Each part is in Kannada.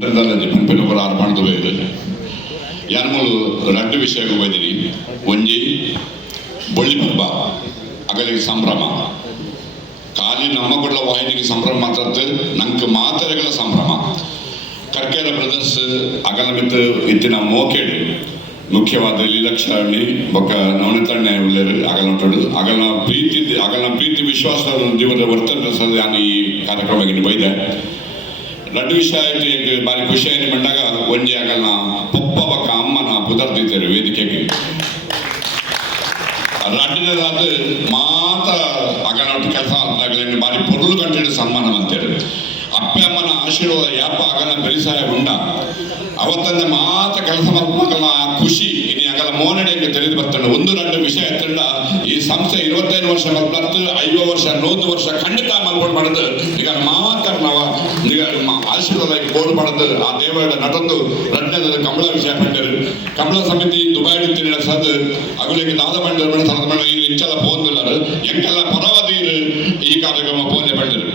ಪಂಪಿನೊಬ್ಬರು ಆರ್ಪಾಣದ ಹೋಯ್ದು ಯಾನ್ಮೂಲು ರಡ್ಡು ವಿಷಯಕ್ಕೆ ಹೋಯ್ದಿರಿ. ಒಂಜಿ ಬೊಳ್ಳಿ ಹಬ್ಬ ಅಗಲಿಗೆ ಸಂಭ್ರಮ ಖಾಲಿ ನಮ್ಮ ಕೊಡ್ಲ ವಾಹಿನಿಗೆ ಸಂಭ್ರಮ ಮಾತ್ರ ನಂಗೆ ಮಾತರೆಗಳ ಸಂಭ್ರಮ. ಕರ್ಕೇರ ಬ್ರದರ್ಸ್ ಅಗಲ ಮಿತ್ತು ಇತ್ತಿನ ಮೋಕೆಡು ಮುಖ್ಯವಾದ ಲೀಲಕ್ಷಾಣಿ ಬೊಕ್ಕ ನವನಿತಣ್ಣೆ ಉಳ್ಳೇರು ಅಗಲ ಉಂಟು ಅಗಲ ಪ್ರೀತಿ ವಿಶ್ವಾಸ ಜೀವನದ ವರ್ತನೆ ನಾನು ಈ ಕಾರ್ಯಕ್ರಮಕ್ಕೆ ಬೈದೆ. ರಡ್ಡು ವಿಷಯ ಆಯ್ತು ಬಾರಿ ಖುಷಿ ಆಯ್ತು ಬಂದಾಗ ಒಂಜಿ ಆಗಲ್ನ ಪಪ್ಪ ಬಕ್ಕ ಅಮ್ಮನ ಪುದರ್ದಿದ್ದಾರೆ ವೇದಿಕೆಗೆ ರಡ್ಡಿನದಾದ ಮಾತ ಅಗಲ ಕೆಲಸ ಆಗಲಿ ಬಾರಿ ಪೊರುಳು ಗಂಟೆ ಸನ್ಮಾನ ಅಂತೇಳಿ ಅಪ್ಪೆ ಅಮ್ಮನ ಆಶೀರ್ವಾದ ಯಾಪ ಅಗಲ ಬೆರಿಸಾಯ ಉಂಡ ಅವತ್ತಂದ ಮಾತ ಕೆಲಸ ಮಾಡ್ಬೇಕಲ್ಲ ಖುಷಿ ಇನ್ನು ಆಗಲ್ಲ ಮೋನಡೆಗೆ ತೆರೆದು ಬರ್ತಾನೆ. ಒಂದು ರಡ್ಡು ವಿಷಯ ಎತ್ತಂಡ ಈ ಸಂಸ್ಥೆ 25 ವರ್ಷ ಮಲ್ಪಡ್ತು 5 ವರ್ಷ 100 ವರ್ಷ ಖಂಡಿತ ಮಲ್ಕೊಂಡು ಮಾಡೋದು ಈಗ ಮಾತ ನಾವು ಈಗ ಆಶೀರ್ವಾದ ಬೋರ್ಡ್ ಮಾಡೋದು ಆ ದೇವರ ನಟೊಂದು ರಡ್ಡದ ಕಂಬಳ ವಿಷಯ ಪಂಡರು ಕಂಬಳ ಸಮಿತಿ ದುಬೈ ನಡೆಸೋದು ಅಗುಲಿಗೆ ದಾದ ಬಂಡರು ಸರದ ಬಂಡ ಈ ಹೆಚ್ಚೆಲ್ಲ ಪೋಂದಿಲ್ಲರು ಎಂಕೆಲ್ಲ ಪರವಾದೀರು ಈ ಕಾರ್ಯಕ್ರಮ ಪೋಲೆ ಬಂಡರು.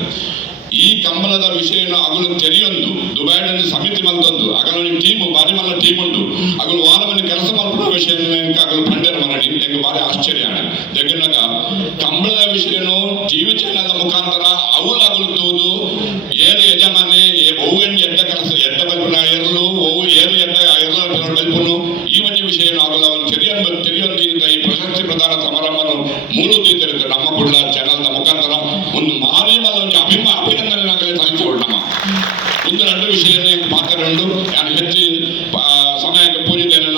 ಈ ಕಂಬಳದ ವಿಷಯನ ಅಗಲು ತೆರೆಯೊಂದು ದುಬೈನಲ್ಲಿ ಸಮಿತಿ ಮಲ್ತೊಂದು ಅಗಲ ಟೀಮ್ ಬಾರಿ ಮಲ್ಲ ಟೀಮ್ ಉಂಟು ಅಗಲು ವಾರದಲ್ಲಿ ಕೆಲಸ ಮಾಡುವ ವಿಷಯ ಅಗಲು ಪಂಡ್ಯರ ಮರಡಿ ಎಂಗೆ ಬಾರಿ ಆಶ್ಚರ್ಯ ಯಾಕಂದಾಗ ಕಂಬಳದ ವಿಷಯನು ಟಿವಿ ಚಾನೆಲ್ ಮುಖಾಂತರ ಅವಳು ಅಗಲುತ್ತುವುದು ಏರು ಯಜಮಾನೆ ಓವೆನ್ ಎಡ್ಡ ಕೆಲಸ ಎಡ್ಡ ಬಲ್ಪನ ಎರಲು ಓವು ಏರು ಎಡ್ಡ ಎರಲ ಬಲ್ಪನು ಈ ಒಂದು ವಿಷಯನ ಆಗಲು ಅವನು ತೆರೆಯೊಂದಿನಿಂದ ಈ ಪ್ರಶಸ್ತಿ ಪ್ರದಾನ ಸಮಾರಂಭನು ಮೂಲುತ್ತಿರುತ್ತೆ ನಮ್ಮ ಕುಳ್ಳ ಚಾನೆಲ್ನ ಮುಖಾಂತರ ಒಂದು ಮಾರಿ ಮಲ್ಲ ಒಂದು ಅಭಿನಂದನೆ ಸಲ್ಲಿಸಿಕೊಳ್ಳ ನಮ್ಮ ಒಂದು ಎರಡು ವಿಷಯನೇ ಮಾತಾಡೋದು ನಾನು ಹೆಚ್ಚು ಸಮಯಕ್ಕೆ ಪೂಜಿತೇನೆ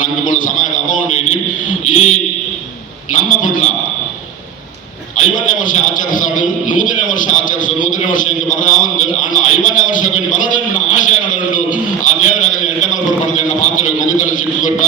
ನಂಗೆ ಮೂಲ ಸಮಯದ ಅಭಾವ ಉಂಟು. ಈ ನಮ್ಮ ಕುಡ್ಲ 50ನೇ ವರ್ಷ ಆಚರಿಸಾಡು 100ನೇ ವರ್ಷ ಆಚರಿಸು 100ನೇ ವರ್ಷ ಹೆಂಗೆ ಬರ ಒಂದು ಅಣ್ಣ 50ನೇ ವರ್ಷ ಕೊಂಚ ಬರೋಣ ಆಶಯ ನಡುಂಡು ಆ ದೇವರಾಗಲಿ ಎಂಟೆ ಮಲ್ಪಟ್ಟು ಪಡೆದ ಪಾತ್ರ ಮುಗಿತಲು ಸಿಕ್ಕಿಕೊಟ್ಟ